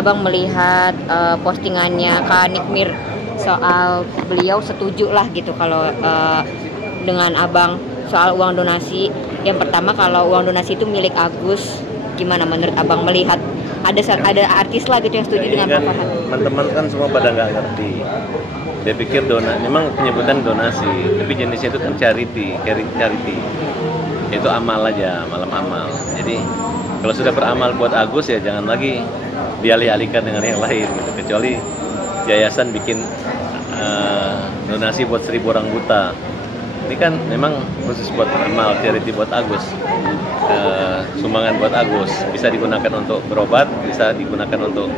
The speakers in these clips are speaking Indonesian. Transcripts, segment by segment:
Abang melihat postingannya Kak Nikmir soal beliau setuju lah gitu kalau dengan Abang soal uang donasi. Yang pertama, kalau uang donasi itu milik Agus, gimana menurut Abang melihat ada artis lah gitu yang setuju dengan kan, Pak Farhan? teman-teman kan semua pada nggak ngerti. Dia pikir memang penyebutan donasi, tapi jenisnya itu kan charity. Itu amal aja, malam amal. Jadi kalau sudah beramal buat Agus ya jangan lagi dialih-alihkan dengan yang lain gitu. Kecuali yayasan bikin donasi buat 1000 orang buta. Ini kan memang khusus buat amal, charity buat Agus. Sumbangan buat Agus bisa digunakan untuk berobat, bisa digunakan untuk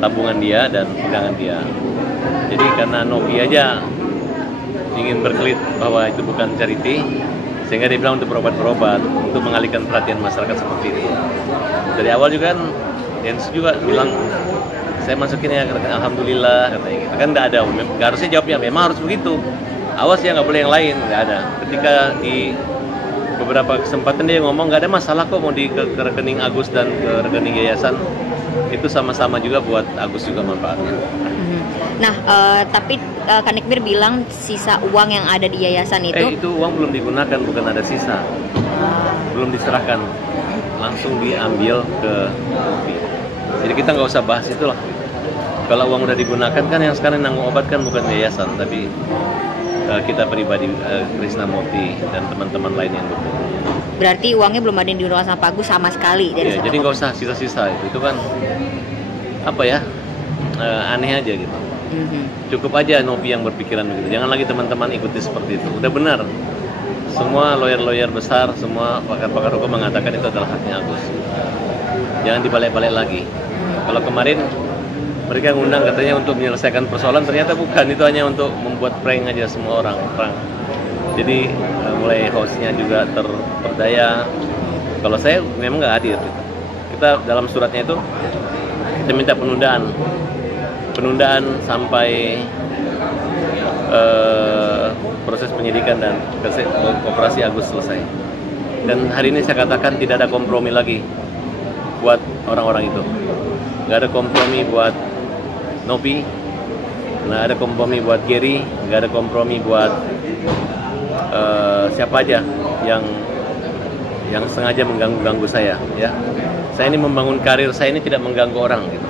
tabungan dia dan pegangan dia. Jadi karena Novi aja ingin berkelit bahwa itu bukan charity, sehingga dia bilang untuk berobat, untuk mengalihkan perhatian masyarakat seperti itu. Dari awal juga kan Densu juga bilang saya masukin ya, alhamdulillah katanya gitu. Kan nggak harusnya jawabnya memang harus begitu. Awas ya, nggak boleh yang lain, nggak ada. Ketika di beberapa kesempatan dia ngomong nggak ada masalah kok mau ke rekening Agus dan ke rekening yayasan, itu sama-sama juga buat Agus juga manfaatnya. Nah, tapi Kak Nikmir bilang sisa uang yang ada di yayasan itu uang belum digunakan, bukan ada sisa, belum diserahkan, langsung diambil ke Novi. Jadi kita nggak usah bahas itulah. Kalau uang udah digunakan kan yang sekarang nanggung obat kan bukan yayasan, tapi kita pribadi, Krisnamurti dan teman-teman lain yang dukung. Berarti uangnya belum ada yang digunakan sama Pak Agus sama sekali. Jadi nggak usah sisa-sisa itu kan apa ya, aneh aja gitu. Cukup aja Novi yang berpikiran begitu. Jangan lagi teman-teman ikuti seperti itu. Udah benar. Semua lawyer-lawyer besar, semua pakar-pakar hukum mengatakan itu adalah haknya Agus. Jangan dibalik-balik lagi. Kalau kemarin mereka ngundang katanya untuk menyelesaikan persoalan, ternyata bukan, itu hanya untuk membuat prank aja semua orang. Jadi mulai hostnya juga terperdaya. Kalau saya memang nggak hadir. Kita dalam suratnya itu kita minta penundaan sampai proses penyidikan dan operasi Agus selesai. Dan hari ini saya katakan tidak ada kompromi lagi buat orang-orang itu. Nggak ada kompromi buat Novi, nggak ada kompromi buat Gary, nggak ada kompromi buat siapa aja yang sengaja mengganggu saya. Ya, saya ini membangun karir saya ini tidak mengganggu orang gitu.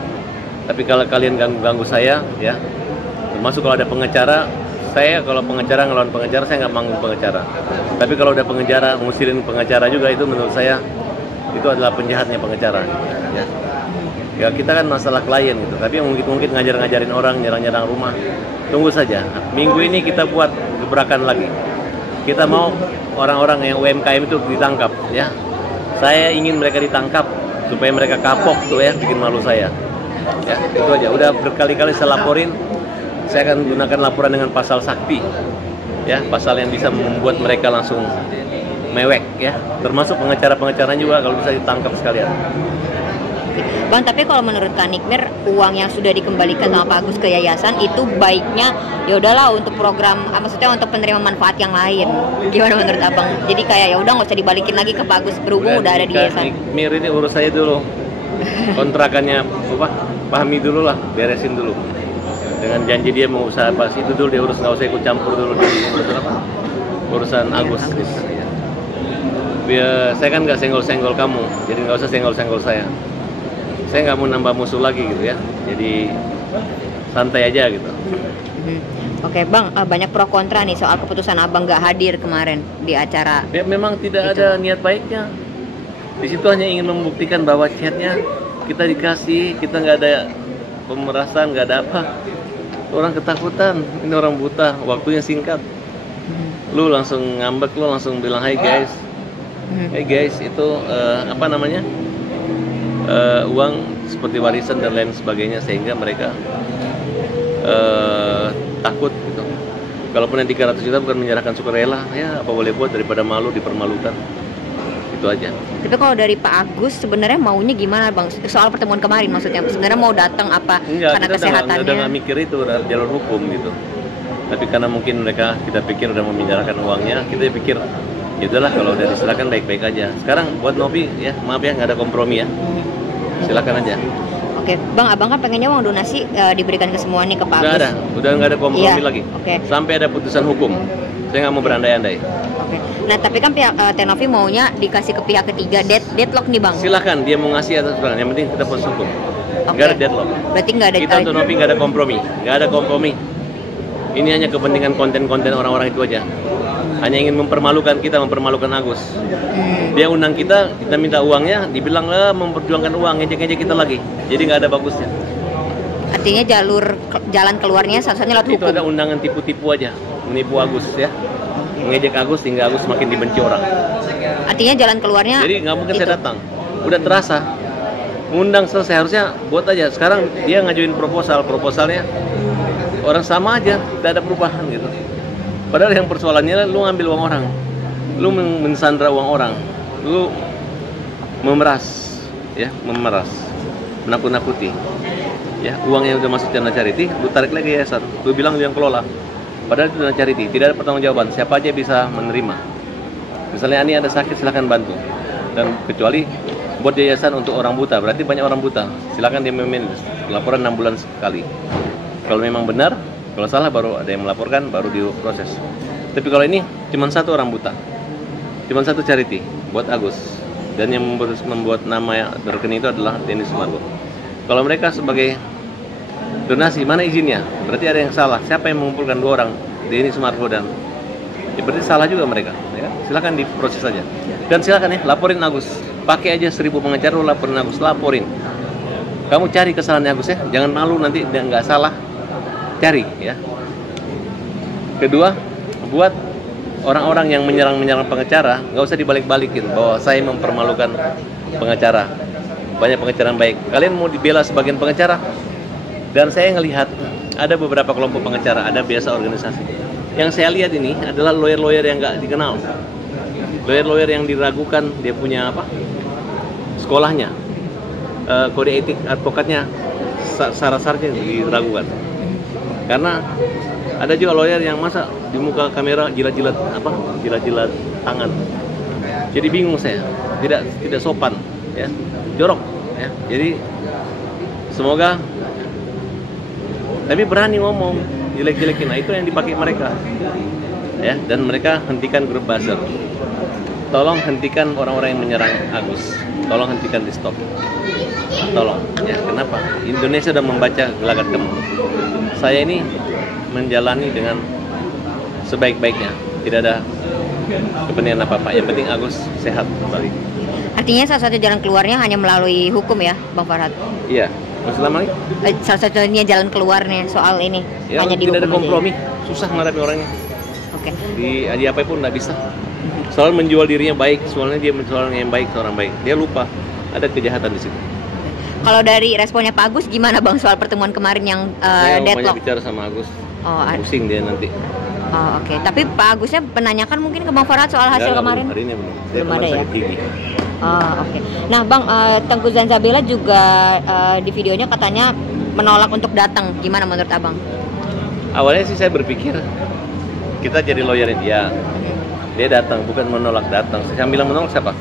Tapi kalau kalian ganggu saya, ya, termasuk kalau ada pengacara, saya kalau pengacara ngelawan pengacara saya nggak manggung pengacara. Tapi kalau udah pengacara ngusirin pengacara juga, itu menurut saya itu adalah penjahatnya pengacara. Ya kita kan masalah klien gitu, tapi yang mungkin ngajarin orang, nyerang rumah, tunggu saja. Minggu ini kita buat gebrakan lagi. Kita mau orang-orang yang UMKM itu ditangkap, ya. Saya ingin mereka ditangkap supaya mereka kapok tuh ya, bikin malu saya. Ya, itu aja. Udah berkali-kali saya laporin. Saya akan gunakan laporan dengan pasal sakti, ya, pasal yang bisa membuat mereka langsung mewek, ya. Termasuk pengacara-pengacara juga kalau bisa ditangkap sekalian. Bang, tapi kalau menurut Kak Nikmir, uang yang sudah dikembalikan sama Pak Agus ke yayasan itu baiknya ya udahlah untuk program, maksudnya untuk penerima manfaat yang lain. Gimana menurut Abang? Jadi kayak ya udah nggak usah dibalikin lagi ke Pak Agus, berhubung udah ada di yayasan. Nikmir ini urus saya dulu. Kontrakannya pahami dulu lah, beresin dulu. Dengan janji dia mau usaha apa itu dulu dia urus, nggak usah ikut campur dulu di urusan Agus. Biar saya kan nggak senggol-senggol kamu, jadi nggak usah senggol-senggol saya. Saya nggak mau nambah musuh lagi gitu ya, jadi santai aja gitu. Oke Bang, banyak pro kontra nih soal keputusan Abang nggak hadir kemarin di acara. Ya, memang tidak ada niat baiknya. Di situ hanya ingin membuktikan bahwa chatnya kita dikasih, kita nggak ada pemerasan, nggak ada apa. Orang ketakutan, ini orang buta, waktunya singkat. Lu langsung ngambek, lu langsung bilang hey guys, itu apa namanya? Uang seperti warisan dan lain sebagainya, sehingga mereka takut gitu. Kalaupun yang 300 juta bukan menyerahkan sukarela, ya apa boleh buat daripada malu dipermalukan. Itu aja. Tapi kalau dari Pak Agus sebenarnya maunya gimana Bang? Soal pertemuan kemarin maksudnya, sebenarnya mau datang apa? Enggak, karena kesehatannya? Udah nggak mikir itu, udah jalur hukum gitu. Tapi karena mungkin kita pikir udah memenjarakan uangnya, kita pikir ya udahlah kalau udah diserahkan baik-baik aja. Sekarang buat Novi ya, maaf ya nggak ada kompromi ya. silakan aja. Oke, Bang, abang kan pengennya uang donasi diberikan ke semua nih, ke Pak Agus. Udah nggak ada kompromi Iya, lagi. oke. Sampai ada putusan hukum. Saya nggak mau berandai-andai. Oke. Nah, tapi kan pihak Tenovi maunya dikasih ke pihak ketiga, deadlock nih, Bang. Silakan dia mau ngasih atau kurang. Yang penting kita proses hukum. Oke. Nggak ada deadlock. Berarti nggak ada Kita Tenovi nggak ada kompromi. Nggak ada kompromi. Ini hanya kepentingan konten-konten orang-orang itu aja. Hanya ingin mempermalukan kita, mempermalukan Agus. Dia undang kita minta uangnya, dibilang memperjuangkan uang, ngejek-ngejek kita lagi. Jadi nggak ada bagusnya. Artinya jalan keluarnya satu-satunya lewat Itu hukum. ada undangan tipu-tipu aja, menipu Agus ya, mengejek Agus hingga Agus makin dibenci orang. Artinya jalan keluarnya. Jadi nggak mungkin itu. saya datang. Udah terasa. Ngundang selesai, harusnya buat aja. Sekarang dia ngajuin proposalnya orang sama aja, tidak ada perubahan gitu. Padahal yang persoalannya lu ngambil uang orang, lu mensandra uang orang, lu memeras, menakut-nakuti. Ya, uang yang udah masuk dana charity, lu tarik lagi yayasan, lu bilang lu yang kelola. Padahal itu dana charity, tidak ada pertanggungjawaban, siapa aja bisa menerima. Misalnya ini ada sakit, silakan bantu. Dan kecuali buat yayasan untuk orang buta, berarti banyak orang buta. Silakan dia memanage, laporan 6 bulan sekali. Kalau memang benar, kalau salah baru ada yang melaporkan, baru diproses. Tapi kalau ini cuma satu orang buta, cuma satu charity buat Agus, dan yang membuat nama rekening itu adalah Denny Sumargo. Kalau mereka sebagai donasi, mana izinnya? Berarti ada yang salah. Siapa yang mengumpulkan 2 orang, Denny Sumargo dan ya berarti salah juga mereka. Ya? Silakan diproses saja. Dan silakan ya laporin Agus. Pakai aja 1000 pengacara, laporin Agus, laporin. Kamu cari kesalahan Agus ya, jangan malu nanti dia nggak salah. Cari ya. Kedua, buat orang-orang yang menyerang pengacara nggak usah dibalik-balikin bahwa saya mempermalukan pengacara. Banyak pengacara yang baik. Kalian mau dibela sebagian pengacara? Dan saya ngelihat ada beberapa kelompok pengacara, ada biasa organisasi. Yang saya lihat ini adalah lawyer-lawyer yang nggak dikenal, lawyer-lawyer yang diragukan dia punya apa? Sekolahnya, kode etik advokatnya, syarat-syaratnya diragukan. Karena ada juga lawyer yang masa di muka kamera jilat-jilat tangan. Jadi bingung saya, tidak sopan, ya, jorok, ya. Jadi semoga, tapi berani ngomong jelek-jelekin. Nah itu yang dipakai mereka, ya. Dan mereka hentikan grup buzzer. Tolong hentikan orang-orang yang menyerang Agus. Tolong hentikan, di stop. Tolong, ya. Kenapa? Indonesia sudah membaca gelagat kamu. Saya ini menjalani dengan sebaik-baiknya, tidak ada kepentingan apa-apa. Yang penting Agus sehat kembali. Artinya salah satu jalan keluarnya hanya melalui hukum ya, Bang Farhad? Iya. Masih lama lagi? Salah satunya jalan keluarnya soal ini Ya, hanya di tidak ada hukum kompromi. aja. Susah menghadapi orangnya. Oke. Di apa pun nggak bisa. Soal menjual dirinya baik, soalnya dia menjual yang baik, seorang baik. Dia lupa ada kejahatan di situ. Kalau dari responnya Pak Agus gimana, Bang, soal pertemuan kemarin yang Saya banyak deadlock? bicara sama Agus. Oh, Pusing dia nanti. oh oke. Tapi Pak Agusnya menanyakan mungkin ke Bang Farhad soal hasil Nggak, kemarin? Hari ini belum. Dia Belum kemarin ada ya? sakit gigi. Oh, oke. Nah, Bang, Tengku Zanzabela juga di videonya katanya menolak untuk datang. Gimana menurut Abang? Awalnya sih saya berpikir kita jadi lawyerin dia. Dia datang, bukan menolak datang. Saya bilang menolak siapa?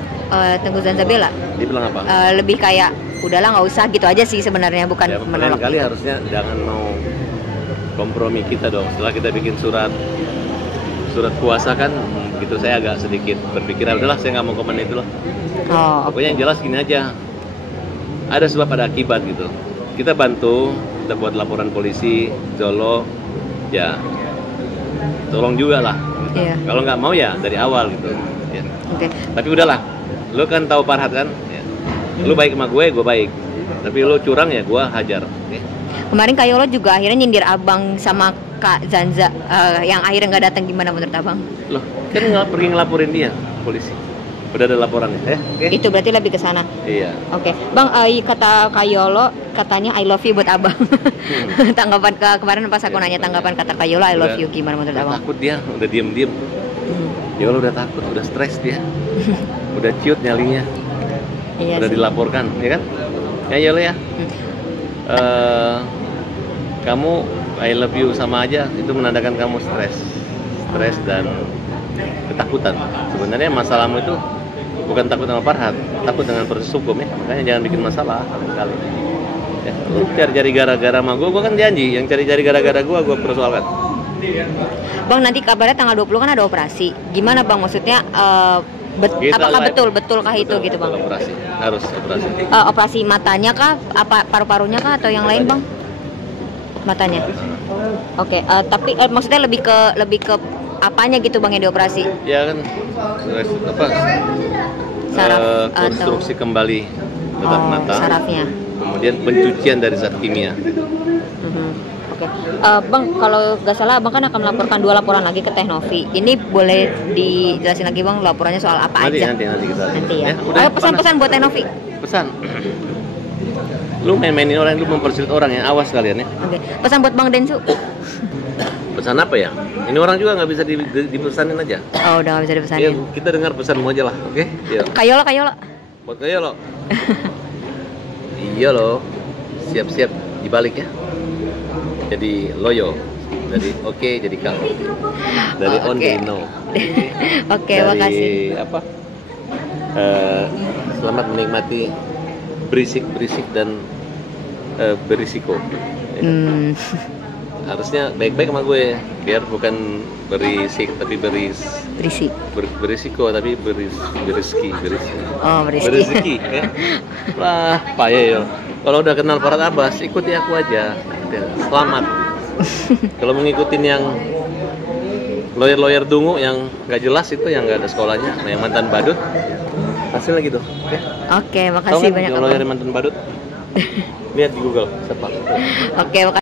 Tengku Zanzabela Dia bilang apa? lebih kayak udahlah nggak usah gitu aja sih sebenarnya, bukan Ya, menolak. lain kali harusnya jangan mau kompromi kita dong. Setelah kita bikin surat kuasa kan, gitu saya agak sedikit berpikir, udahlah saya nggak mau komen itu lah. Oh, oke. Pokoknya yang jelas gini aja, ada sebab ada akibat gitu. Kita bantu, kita buat laporan polisi, Jolo, ya tolong juga lah. Gitu. Iya. Kalau nggak mau ya dari awal gitu. Ya. Oke. Tapi udahlah, lu kan tahu Farhad kan? Ya. Lu baik sama gue baik. Tapi lu curang ya gue hajar. Ya. Kemarin Kak Yolo juga akhirnya nyindir Abang sama Kak Zanza yang akhirnya nggak datang. Gimana menurut Abang? Loh, kan pergi ngelaporin dia polisi. Udah ada laporannya, ya? Okay? Itu berarti lebih ke sana. Iya. Oke, Bang, kata Kak Yolo katanya I love you buat Abang. Tanggapan kemarin pas aku nanya tanggapan kata Kak Yolo I love you, gimana menurut Abang? Takut dia, udah diem-diem. Ya kalau udah takut, udah stres dia. Udah ciut nyalinya. Iya Udah sih. dilaporkan, ya kan? Ya Yolo ya. Kamu I love you sama aja itu menandakan kamu stres dan ketakutan. Sebenarnya masalahmu itu bukan takut sama Farhad, takut dengan proses hukum ya. Makanya jangan bikin masalah kali. Ya, lu cari-cari gara-gara sama gue kan janji. Yang cari-cari gara-gara gue persoalkan. Bang, nanti kabarnya tanggal 20 kan ada operasi. Gimana Bang, maksudnya apakah betulkah itu gitu Bang? Operasi, harus operasi. Operasi matanya kah, apa paru-parunya kah, atau yang lain Bang? Matanya. Oke, tapi maksudnya lebih ke apanya gitu Bang yang dioperasi? Ya kan, apa? Saraf konstruksi kembali tetap mata. Sarafnya. Kemudian pencucian dari zat kimia. Oke. Bang, kalau nggak salah Bang kan akan melaporkan 2 laporan lagi ke Teknovi. Ini boleh dijelasin lagi Bang laporannya soal apa aja? Nanti kita. Nanti ya. Udah, pesan-pesan buat Teknovi. Pesan. Lu main-mainin orang, lu mempersulit orang ya, awas kalian ya. Oke. Pesan buat Bang Densu. Pesan apa ya? Ini orang juga nggak bisa dipesanin aja. Oh, udah nggak bisa dipesanin. Ya, kita dengar pesanmu aja lah, oke? Yuk. Kayola. Buat Kayolo. Iya loh, siap-siap dibalik ya. Jadi loyo, dari oke jadi kalau, dari on jadi no. Oke, makasih. Apa? Selamat menikmati berisik dan berisiko. Harusnya baik-baik sama gue, biar bukan berisik tapi berisiko tapi berizki. Oh, berizki ya. Wah, payah yo. Kalau udah kenal Farhad Abbas, ikuti aku aja. Selamat. Kalau mengikutin yang lawyer dungu yang nggak jelas itu, yang nggak ada sekolahnya, yang mantan badut, hasilnya gitu. Oke, makasih banyak. Lawyer mantan badut. Lihat di Google siapa. Oke, makasih.